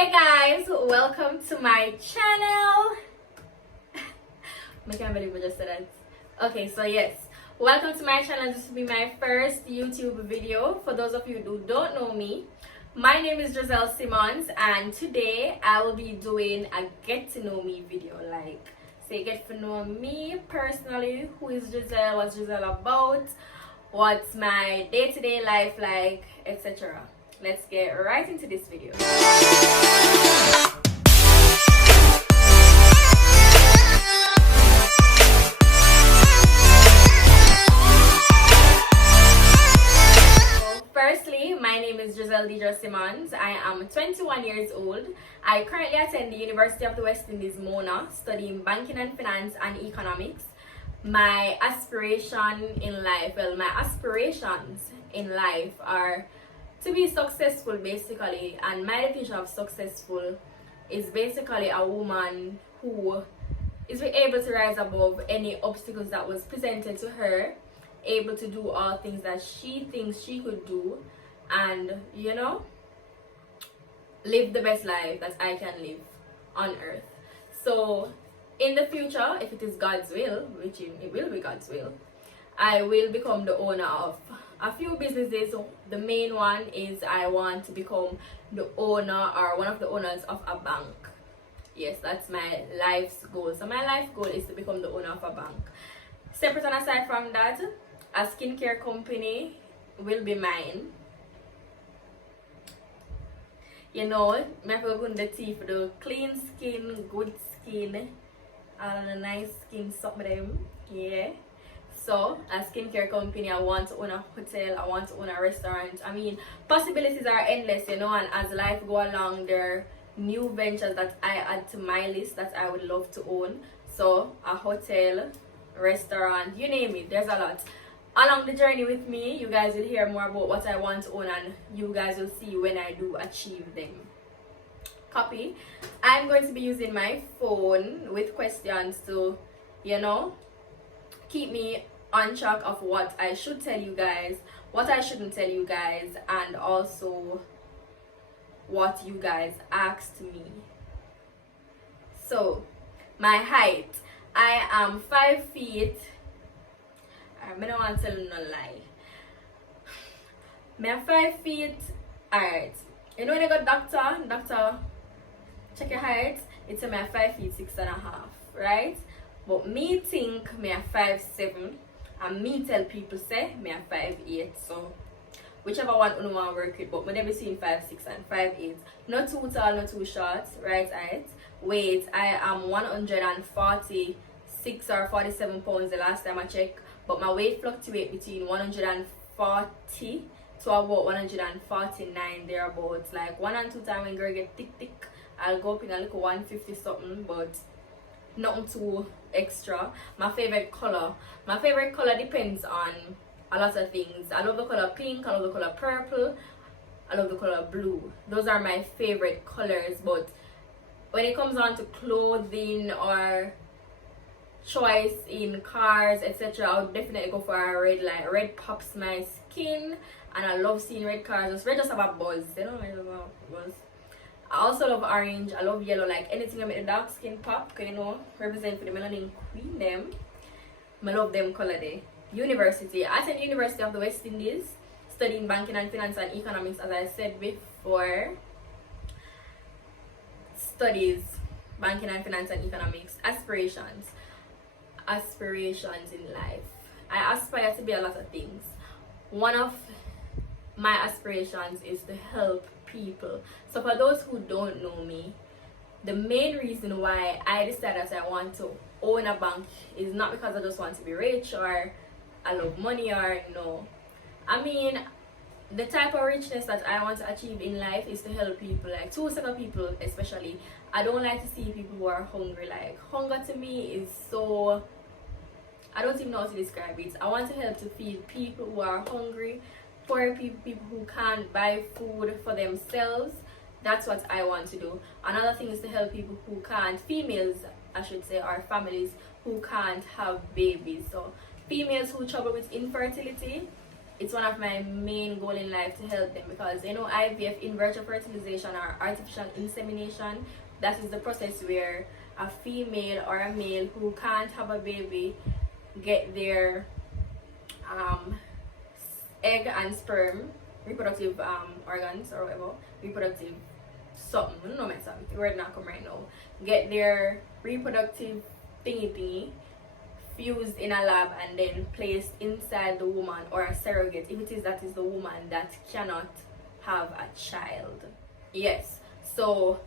Hey guys, welcome to my channel. I can't believe I just said that. Okay, so yes, welcome to my channel. This will be my first YouTube video. For those of you who don't know me, my name is Giselle Simmons, and today I will be doing a get to know me video. Like, say, get to know me personally. Who is Giselle? What's Giselle about? What's my day-to-day life like, etc. Let's get right into this video. Firstly, my name is Giselle Simmons. I am 21 years old. I currently attend the University of the West Indies, Mona, studying banking and finance and economics. My aspiration in life, my aspirations in life are to be successful, basically. And my definition of successful is basically a woman who is able to rise above any obstacles that was presented to her, able to do all things that she thinks she could do, and live the best life that I can live on earth. So in the future, if it is God's will, which it will be God's will, I will become the owner of a few businesses. The main one is I want to become the owner or one of the owners of a bank. Yes, that's my life's goal. So my life goal is to become the owner of a bank. Separate and aside from that, a skincare company will be mine. I feel good in the teeth, the clean skin, good skin, all of the nice skin, some of them. Yeah. So, a skincare company, I want to own a hotel, I want to own a restaurant. I mean, possibilities are endless, and as life go along, there are new ventures that I add to my list that I would love to own. So, a hotel, restaurant, you name it, there's a lot. Along the journey with me, you guys will hear more about what I want to own, and you guys will see when I do achieve them. Copy. I'm going to be using my phone with questions to, keep me on track of what I should tell you guys, what I shouldn't tell you guys, and also what you guys asked me. So, my height. I am 5 feet. I don't want to tell you no lie. I'm 5 feet. Alright. When you go doctor, check your height. It's my 5 feet 6.5, right? But me think me a 5'7", and me tell people say me a 5'8". So whichever one you want to work with, but me between 5'6" and 5'8". Not too tall, not too short, right height. Weight, I am 146 or 47 pounds the last time I checked, but my weight fluctuates between 140 to about 149 thereabouts. Like 1 and 2 times when girl get thick, I'll go up in a little 150 something, but nothing too extra. My favorite color depends on a lot of things. I love the color pink, I love the color purple, I love the color blue. Those are my favorite colors. But when it comes on to clothing or choice in cars, etc., I would definitely go for a red. Like red pops my skin, and I love seeing red cars. Red just have a buzz, I just have a buzz. I also love orange, I love yellow, like anything that make the dark skin pop, represent for the melanin queen them. I love them color there. University. I attend the University of the West Indies, studying banking and finance and economics, as I said before. Studies, banking and finance and economics. Aspirations. Aspirations in life. I aspire to be a lot of things. One of my aspirations is to help people. So for those who don't know me, the main reason why I decided that I want to own a bank is not because I just want to be rich or I love money, or no. I mean, the type of richness that I want to achieve in life is to help people, like two set of people especially. I don't like to see people who are hungry. Like, hunger to me is so, I don't even know how to describe it. I want to help to feed people who are hungry, poor people who can't buy food for themselves. That's what I want to do. Another thing is to help people who can't, females I should say, or families who can't have babies. So females who struggle with infertility, it's one of my main goal in life to help them, because you know IVF, in vitro fertilization or artificial insemination, that is the process where a female or a male who can't have a baby get their egg and sperm, reproductive organs or whatever, reproductive something, no mess up, the word not come right now, get their reproductive thingy fused in a lab and then placed inside the woman, or a surrogate if it is that is the woman that cannot have a child. Yes, so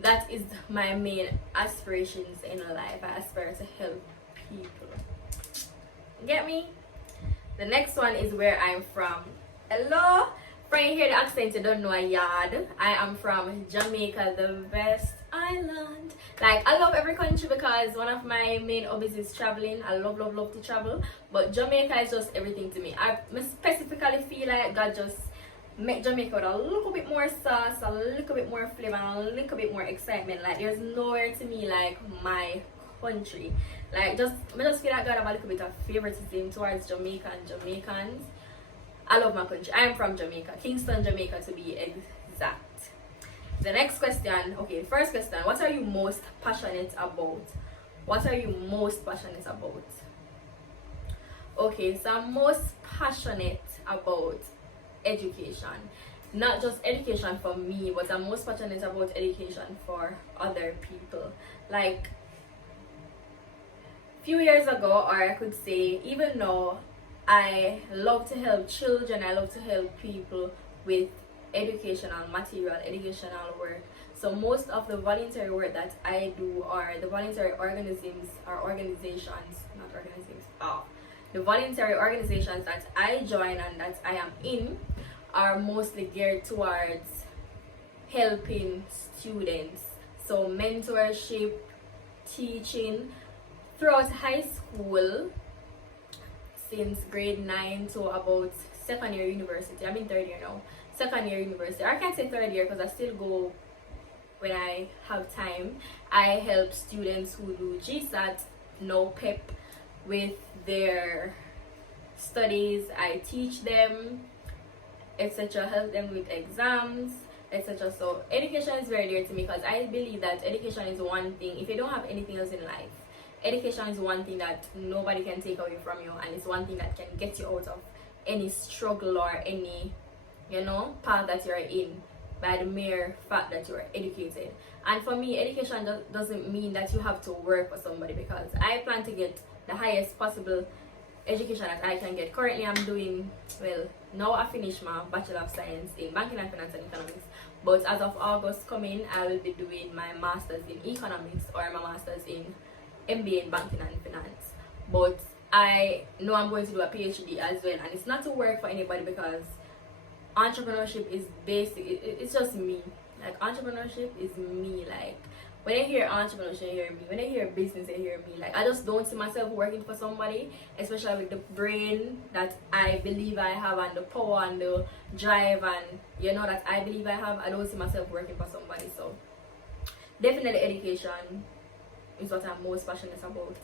that is my main aspirations in life. I aspire to help people. Get me? The next one is where I'm from. Hello, from here the accent you don't know a yard. I am from Jamaica, the best island. Like, I love every country because one of my main hobbies is traveling. I love to travel, but Jamaica is just everything to me. I specifically feel like God just make Jamaica with a little bit more sauce, a little bit more flavor, and a little bit more excitement. Like, there's nowhere to me like my country. Like, I just feel like God have a little bit of favoritism towards Jamaica and Jamaicans. I love my country. I am from Jamaica, Kingston, Jamaica to be exact. The next question, okay, first question, what are you most passionate about? What are you most passionate about? Okay, so I'm most passionate about education. Not just education for me, but I'm most passionate about education for other people. Like, few years ago, or I could say even now, I love to help children, I love to help people with educational material, educational work. So most of the voluntary work that I do, or the voluntary organizations, the voluntary organizations that I join and that I am in are mostly geared towards helping students. So mentorship, teaching throughout high school, since grade 9 to about second year university. I'm in third year now. Second year university. I can't say third year because I still go when I have time. I help students who do GSAT, no PEP, with their studies. I teach them, etc. Help them with exams, etc. So education is very dear to me because I believe that education is one thing. If you don't have anything else in life, education is one thing that nobody can take away from you, and it's one thing that can get you out of any struggle or any, you know, path that you're in by the mere fact that you're educated. And for me, education doesn't mean that you have to work for somebody, because I plan to get the highest possible education that I can get. Currently I'm doing, well, now I finished my Bachelor of Science in Banking and Finance and Economics, but as of August coming, I will be doing my Masters in Economics or my Masters in MBA in Banking and Finance. But I know I'm going to do a PhD as well, and it's not to work for anybody, because entrepreneurship is basic. It's just me. Like, entrepreneurship is me. Like, when I hear entrepreneurship, you hear me. When I hear business, I hear me. Like, I just don't see myself working for somebody, especially with the brain that I believe I have, and the power and the drive, and you know, that I believe I have. I don't see myself working for somebody. So definitely education is what I'm most passionate about.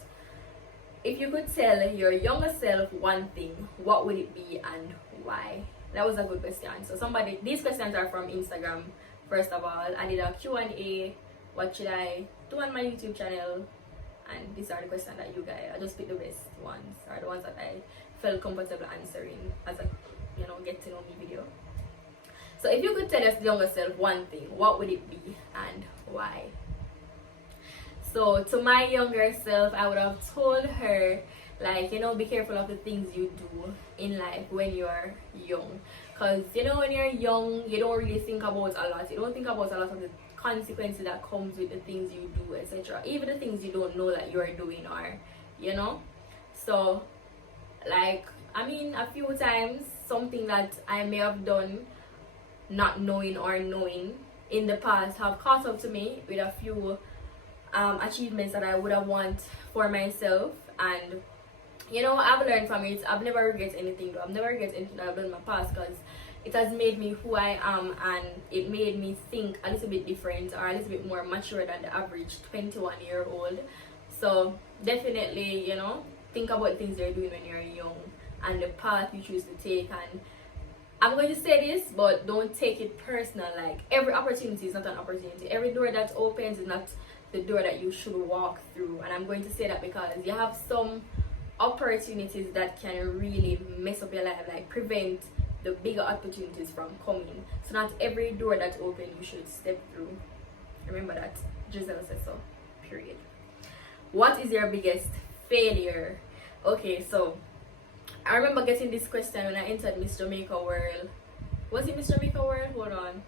If you could tell your younger self one thing, what would it be and why? That was a good question. So these questions are from Instagram. First of all, I did a Q&A. What should I do on my YouTube channel? And these are the questions that you guys, I just picked the best ones, or the ones that I felt comfortable answering as a, you know, get to know me video. So if you could tell your younger self one thing, what would it be and why? So to my younger self, I would have told her, like, you know, be careful of the things you do in life when you're young. Because, you know, when you're young, you don't really think about a lot. You don't think about a lot of the consequences that comes with the things you do, etc. Even the things you don't know that you're doing, or, you know. So, like, I mean, a few times, something that I may have done not knowing or knowing in the past have caught up to me with a few achievements that I would have want for myself. And you know, I've learned from it. I've never regret anything though. I've never regret anything that I've done in my past, because it has made me who I am, and it made me think a little bit different, or a little bit more mature than the average 21-year-old. So definitely, you know, think about things you're doing when you're young. and the path you choose to take. And I'm going to say this, but don't take it personal. Like, every opportunity is not an opportunity. Every door that opens is not the door that you should walk through. And I'm going to say that because you have some opportunities that can really mess up your life, like prevent the bigger opportunities from coming. So not every door that's open you should step through. Remember that. Giselle says so. Period. What is your biggest failure? Okay, so I remember getting this question when I entered Miss Jamaica World. Was it Miss Jamaica World? Hold on.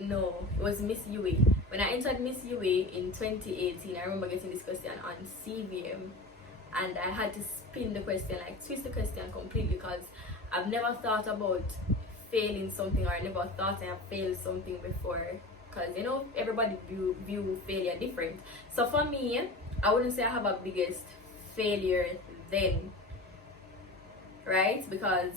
No, it was Miss UA. When I entered Miss UA in 2018, I remember getting this question on CVM, and I had to spin the question, like twist the question completely, because I've never thought about failing something, or I never thought I have failed something before, because you know, everybody view failure different. So for me, I wouldn't say I have a biggest failure then, right? Because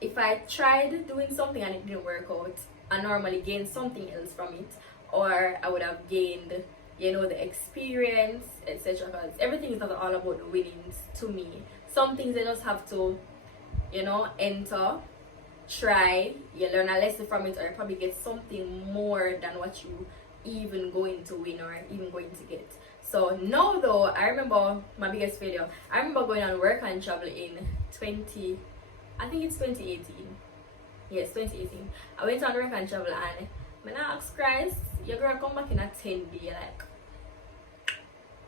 if I tried doing something and it didn't work out, I normally gained something else from it, or I would have gained, you know, the experience, etc. Because everything is not all about the winnings to me. Some things you just have to, you know, enter, try, you learn a lesson from it, or you probably get something more than what you even going to win or even going to get. So now though, I remember my biggest failure. I remember going on work and travel in 2018. Yes, 2018. I went on work and travel, and when I asked Christ, your girl come back in a 10-day, like,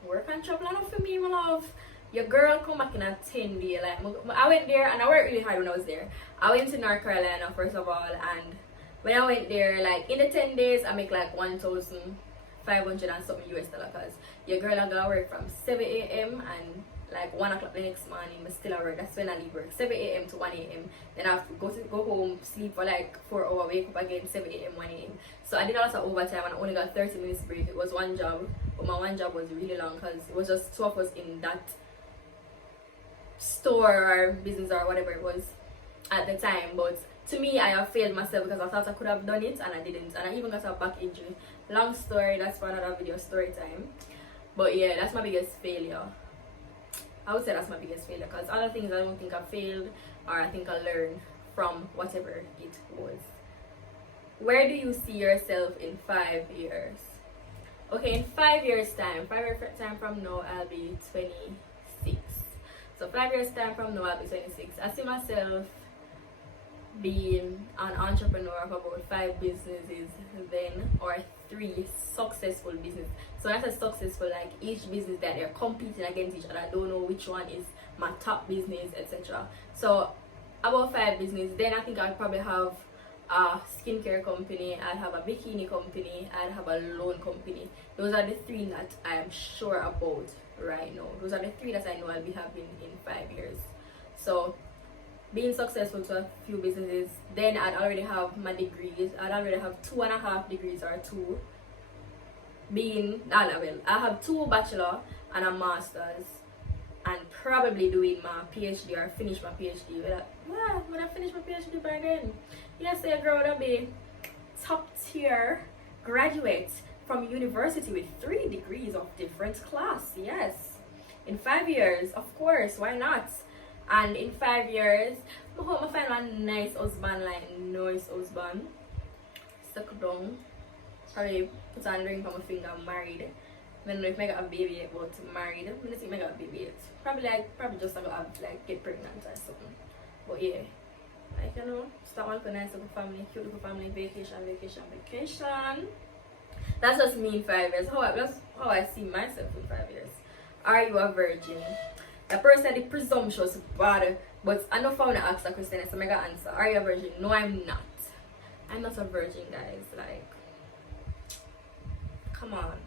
work and travel enough for me, my love. Your girl come back in a 10-day, like, I went there, and I worked really hard when I was there. I went to North Carolina, first of all, and when I went there, like, in the 10 days, I make like 1,500 and something US dollar, because your girl I gotta work from 7 a.m. and like 1 o'clock the next morning. I still at work. That's when I leave work, 7 a.m. to 1 a.m. Then I have to go home, sleep for like 4 hours, wake up again 7 a.m. 1 a.m. So I did a lot of overtime, and I only got 30 minutes break. It was one job, but my one job was really long, because it was just 2 of us in that store or business or whatever it was at the time. But to me, I have failed myself, because I thought I could have done it and I didn't, and I even got a back injury. Long story, that's for another video, story time. But yeah, that's my biggest failure. I would say that's my biggest failure, because other things I don't think I failed, or I think I learned from whatever it was. Where do you see yourself in 5 years? Okay, in 5 years time, 5 years time from now, I'll be 26. So 5 years time from now, I'll be 26. I see myself being an entrepreneur of about 5 businesses then, or 3 successful businesses. So that's a successful, like each business that they're competing against each other. I don't know which one is my top business, etc. So about 5 businesses. Then I think I'd probably have a skincare company, I'd have a bikini company, I'd have a loan company. Those are the 3 that I am sure about right now. Those are the 3 that I know I'll be having in 5 years. So being successful to a few businesses, then I'd already have my degrees. I'd already have 2.5 degrees, or 2 being, well, I have 2 bachelor and a master's, and probably doing my PhD or finish my PhD. When I finish my PhD by then, yes, I grow to be top tier graduate from university with 3 degrees of different class. Yes, in 5 years, of course, why not? And in 5 years, I hope I find a nice husband, like nice husband. Stuck down. Probably put on ring on my finger, married. I don't know if I got a baby yet, but married. I don't think I got a baby yet. Probably just gonna have, like, get pregnant or something. But yeah, like, you know, start one nice little family, cute little family, vacation. That's just me in 5 years. That's how I see myself in 5 years. Are you a virgin? The person is presumptuous, bad, but I know if I want to ask that question, so I'm gonna answer. Are you a virgin? No, I'm not. I'm not a virgin, guys. Like, come on.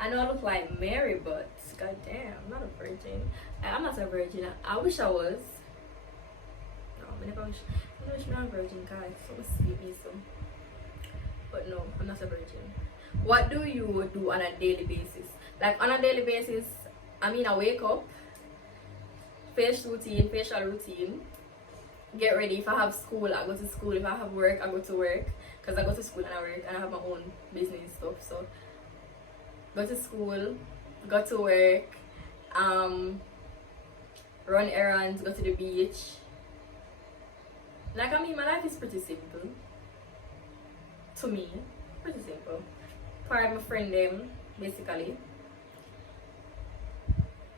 I know I look like Mary, but goddamn, I'm not a virgin. I'm not a virgin. I wish I was. No, I never wish. I wish I'm not a virgin, guys. So sweet me so. But no, I'm not a virgin. What do you do on a daily basis? Like, on a daily basis, I wake up, facial routine, get ready. If I have school, I go to school. If I have work, I go to work, because I go to school and I work, and I have my own business stuff. So go to school, go to work, run errands, go to the beach. Like, I mean, my life is pretty simple. To me, pretty simple. For my friend them, basically.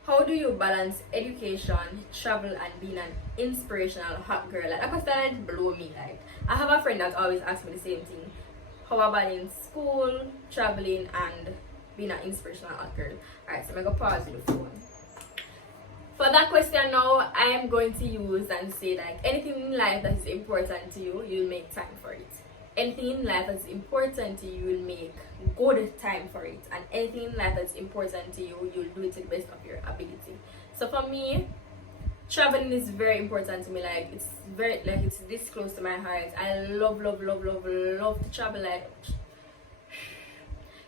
How do you balance education, travel, and being an inspirational hot girl? Like, that question blow me. Like, I have a friend that always asks me the same thing. How I balance school, traveling, and being an inspirational hot girl? Alright, so I'm gonna pause with the phone. For that question now, I am going to use and say, like, anything in life that is important to you, you'll make time for it. Anything in life that's important to you, you'll make good time for it. And anything in life that's important to you, you'll do it to the best of your ability. So for me, traveling is very important to me. Like, it's this close to my heart. I love to travel. Like,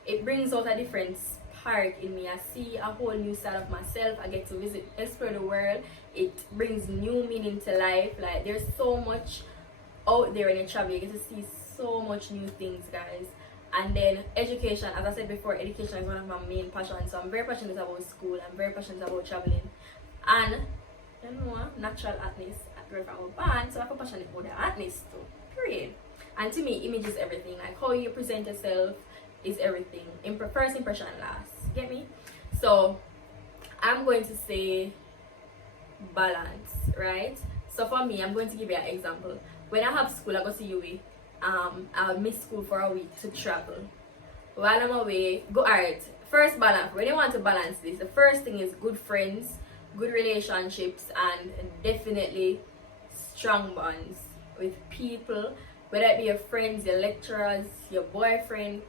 it brings out a different spark in me. I see a whole new side of myself. I get to visit, explore the world. It brings new meaning to life. Like, there's so much out there when you travel. You get to see so much new things, guys. And then education, as I said before, education is one of my main passions. So I'm very passionate about school. I'm very passionate about traveling. And you know, natural artist, girl from a band, so I'm passionate about the artist too. Period. And to me, image is everything. Like, how you present yourself is everything. First impression last. Get me? So I'm going to say balance, right? So for me, I'm going to give you an example. When I have school, I go to UWI. I'll miss school for a week to travel. While I'm away, alright. First balance. When you want to balance this, the first thing is good friends, good relationships, and definitely strong bonds with people, whether it be your friends, your lecturers, your boyfriend,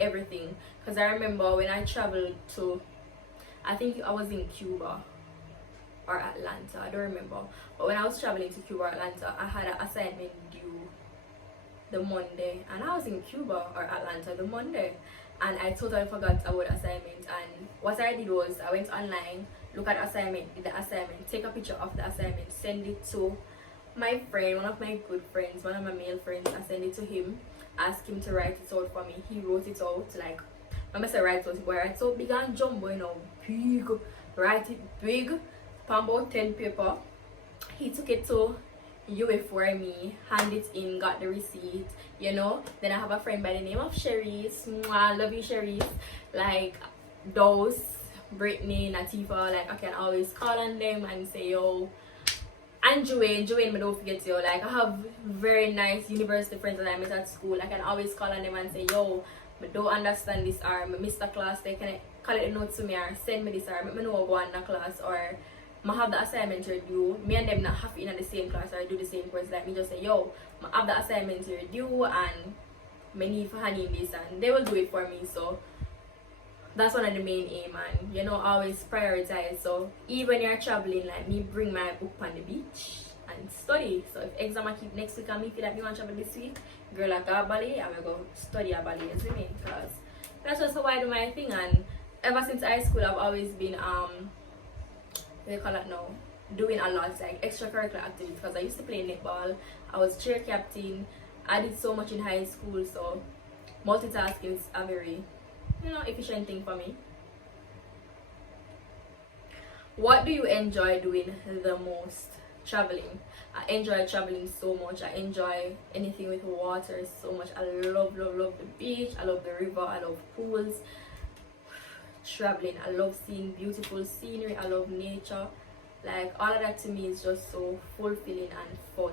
everything. Because I remember when I traveled to, I think I was in Cuba or Atlanta, I don't remember. But when I was traveling to Cuba or Atlanta, I had an assignment due the Monday, and I was in Cuba or Atlanta the Monday, and I totally forgot about the assignment. And what I did was I went online, look at the assignment, did the assignment, take a picture of the assignment, send it to my friend, one of my good friends, one of my male friends. I sent it to him, asked him to write it out for me. He wrote it out. Like, when I say write it out, boy, write so big and jumbo, you know, big, write it big, from about 10 paper. He took it to UWI for me, hand it in, got the receipt, you know. Then I have a friend by the name of Cherise. Mwah, love you, Cherise. Like, those, Brittany, Natifa, like, I can always call on them and say, yo. And Joanne, me don't forget you. Like, I have very nice university friends that I met at school. I can always call on them and say, yo, I don't understand this, or I missed a class, they can collect the notes to me, or send me this, or let me know go on the class, or I have the assignment to do. Me and them not have in the same class or do the same course. Like, me just say, yo, I have the assignment to do, and I need for honey in this, and they will do it for me. So that's one of the main aim, and you know, always prioritize. So even when you're traveling, like me, bring my book on the beach and study. So if exam I keep next week and me feel like me want to travel this week, girl, like a ballet, I'm gonna go study a ballet, you see me? Because that's just how I do my thing. And ever since high school, I've always been what do you call it now, doing a lot, like extracurricular activities. Because I used to play netball, I was cheer captain, I did so much in high school. So multitasking is a very, you know, efficient thing for me. What do you enjoy doing the most? Traveling. I enjoy traveling so much. I enjoy anything with water so much. I love the beach, I love the river, I love pools. Traveling, I love seeing beautiful scenery, I love nature. Like, all of that to me is just so fulfilling and fun.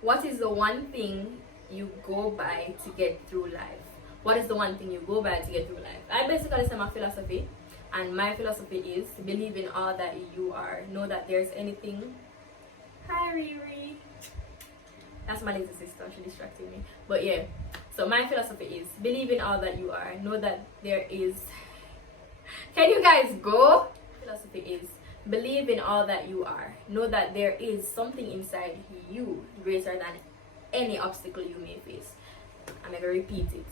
What is the one thing you go by to get through life? What is the one thing you go by to get through life? I basically say my philosophy, and my philosophy is believe in all that you are. Know that there's anything. Hi Riri. That's my little sister, she distracted me. But yeah, so my philosophy is believe in all that you are. Know that there is. Can you guys go? Philosophy is believe in all that you are. Know that there is something inside you greater than any obstacle you may face. I'm gonna repeat it.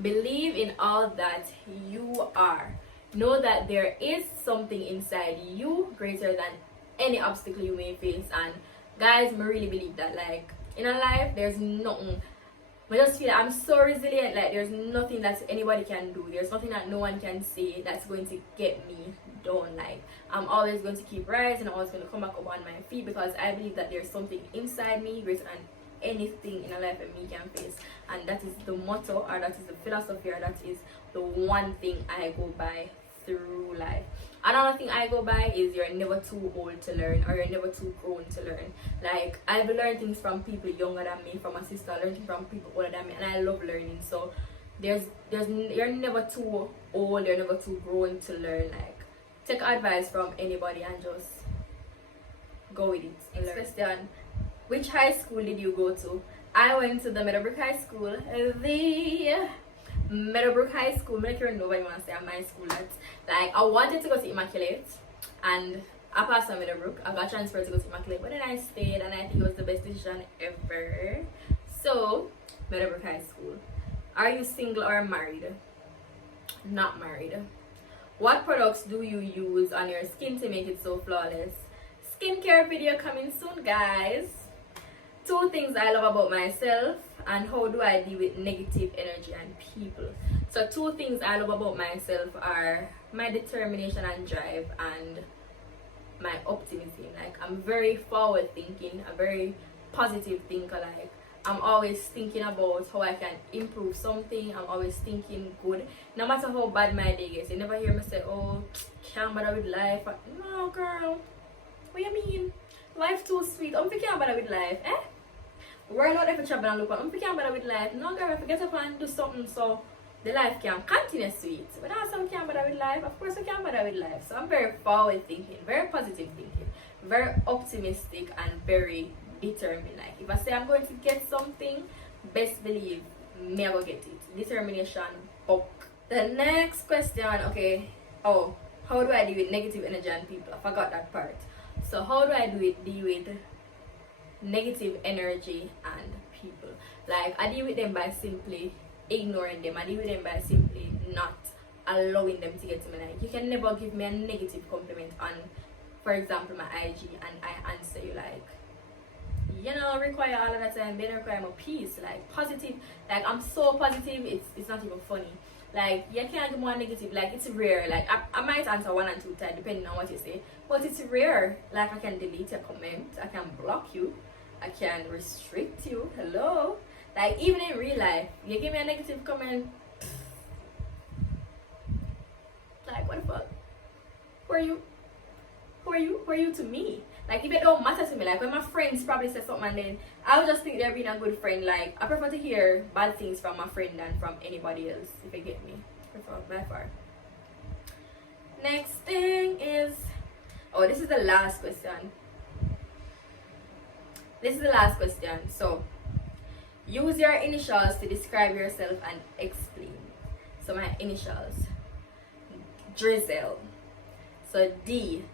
Believe in all that you are. Know that there is something inside you greater than any obstacle you may face. And guys, I really believe that, like, in a life, there's nothing I just feel I'm so resilient. Like there's nothing that anybody can do. There's nothing that no one can say that's going to get me down. Like I'm always going to keep rising. I'm always going to come back up on my feet because I believe that there's something inside me greater than anything in a life that me can face. And that is the motto, or that is the philosophy, or that is the one thing I go by through life. Another thing I go by is you're never too old to learn, or you're never too grown to learn. Like I've learned things from people younger than me, from my sister, I learned things from people older than me, and I love learning. So you're never too old, you're never too grown to learn. Like take advice from anybody and just go with it. Next question: which high school did you go to? I went to the Meadowbrook High School. The Meadowbrook High School, make sure nobody wants to say my school. That's like I wanted to go to Immaculate, and I passed on Meadowbrook. I got transferred to go to Immaculate, but then I stayed, and I think it was the best decision ever. So Meadowbrook High School. Are you single or married? Not married. What products do you use on your skin to make it so flawless? Skincare video coming soon, guys. 2 things I love about myself, and how do I deal with negative energy and people. So 2 things I love about myself are my determination and drive, and my optimism. Like I'm very forward thinking, a very positive thinker. Like I'm always thinking about how I can improve something. I'm always thinking good, no matter how bad my day gets. You never hear me say, oh, can't bother with life. No, girl, what you mean? Life too sweet. I'm can't bother with life, eh? We're not there for travel and look, I'm can't bother with life. No, girl, if you get up and do something so the life can continue sweet. But also we can't bother with life. Of course we can't bother with life. So I'm very forward thinking, very positive thinking, very optimistic, and very determined. Like if I say I'm going to get something, best believe me I will get it. Determination up. The next question, okay. Oh, how do I deal with negative energy and people? I forgot that part. So how do I deal with negative energy and people? Like I deal with them by simply ignoring them. I deal with them by simply not allowing them to get to me. Like you can never give me a negative compliment on, for example, my IG, and I answer you like, you know, require all of that time, then require more peace. Like positive, like I'm so positive, it's not even funny. Like you can't do more negative. Like it's rare. Like I might answer 1 and 2 times depending on what you say, but it's rare. Like I can delete a comment, I can block you, I can restrict you. Hello. Like even in real life, you give me a negative comment, like what the fuck? Who are you? Who are you? Who are you to me? Like if it don't matter to me, like when my friends probably say something and then I'll just think they're being a good friend. Like I prefer to hear bad things from my friend than from anybody else, if you get me. Prefer by far. Next thing is, oh, this is the last question. This is the last question. So use your initials to describe yourself and explain. So my initials, Drizzle. So D,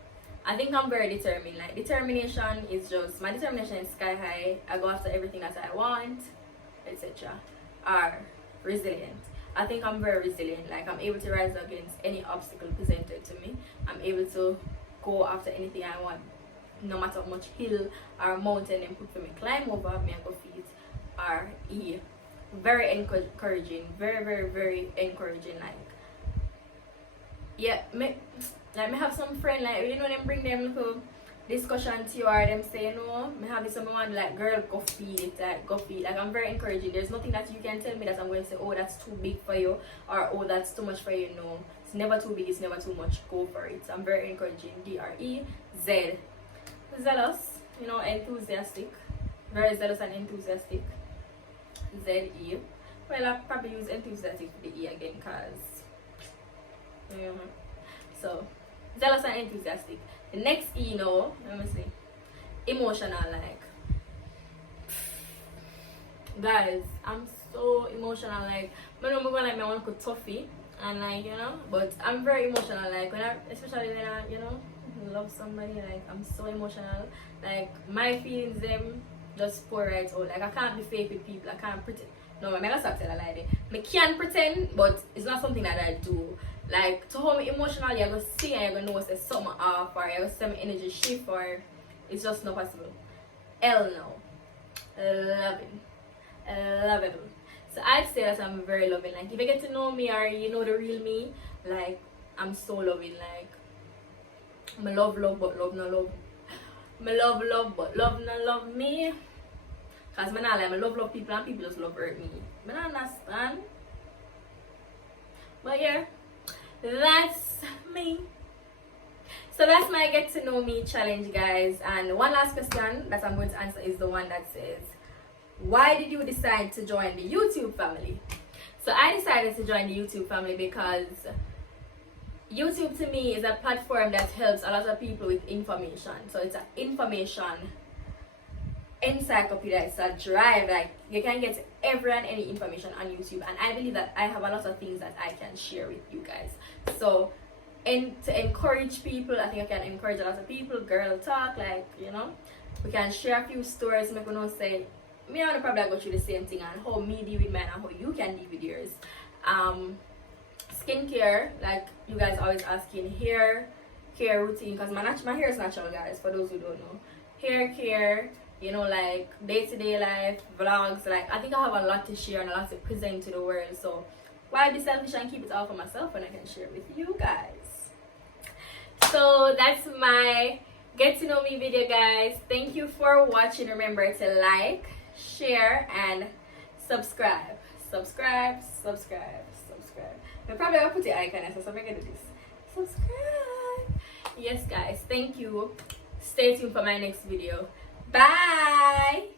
I think I'm very determined. Like determination is just, my determination is sky high. I go after everything that I want, etc. R, resilient. I think I'm very resilient. Like I'm able to rise against any obstacle presented to me. I'm able to go after anything I want, no matter how much hill or mountain and put for me climb over, me I go feet. R, E, very encouraging, very encouraging. Like yeah, me have some friend, like you know, them bring them little discussion to you, or them say, you know, me have someone like, girl, go feed it, like go feed. Like I'm very encouraging. There's nothing that you can tell me that I'm going to say, oh, that's too big for you, or oh, that's too much for you. No, it's never too big, it's never too much. Go for it. So I'm very encouraging. D-R-E, Z, zealous, you know, enthusiastic, very zealous and enthusiastic. Z-E, well, I probably use enthusiastic for the E again, cause so zealous and enthusiastic. The next E, you know, let me see, emotional. Like guys, I'm so emotional. Like I know me like I want to toughy and like, you know, but I'm very emotional. Like when I, especially when I, you know, love somebody, like I'm so emotional. Like my feelings them just pour right out. Like I can't be fake with people. I can't pretend. No, I'm not stop telling a lie. I can pretend, but it's not something that I do. Like to how me emotionally, you're gonna see and you're gonna know there's something off, or you're gonna see my energy shift, or it's just not possible. L now. Loving. Lovable. So I'd say that I'm very loving. Like if you get to know me or you know the real me, like I'm so loving. Like I love but love no love. I love but love no love me. Cause I not like I love people and people just love hurt me. I don't understand. But yeah, that's me. So that's my get to know me challenge, guys. And one last question that I'm going to answer is the one that says, why did you decide to join the YouTube family? So I decided to join the YouTube family because YouTube to me is a platform that helps a lot of people with information. So it's an information encyclopedia. It's a drive. Like you can get every and any information on YouTube, and I believe that I have a lot of things that I can share with you guys. So to encourage people, I think I can encourage a lot of people. Girl talk, like, you know, we can share a few stories. Make no say me and probably go through the same thing, and how me deal with mine and how you can deal with yours. Skincare, like you guys always asking, hair care routine, because my hair is natural, guys, for those who don't know. Hair care, you know, like day-to-day life, vlogs. Like I think I have a lot to share and a lot to present to the world, so why be selfish and keep it all for myself when I can share it with you guys? So that's my get to know me video, guys. Thank you for watching. Remember to like, share, and subscribe. I probably will put the icon, so I'm gonna do this. Subscribe. Yes, guys. Thank you. Stay tuned for my next video. Bye.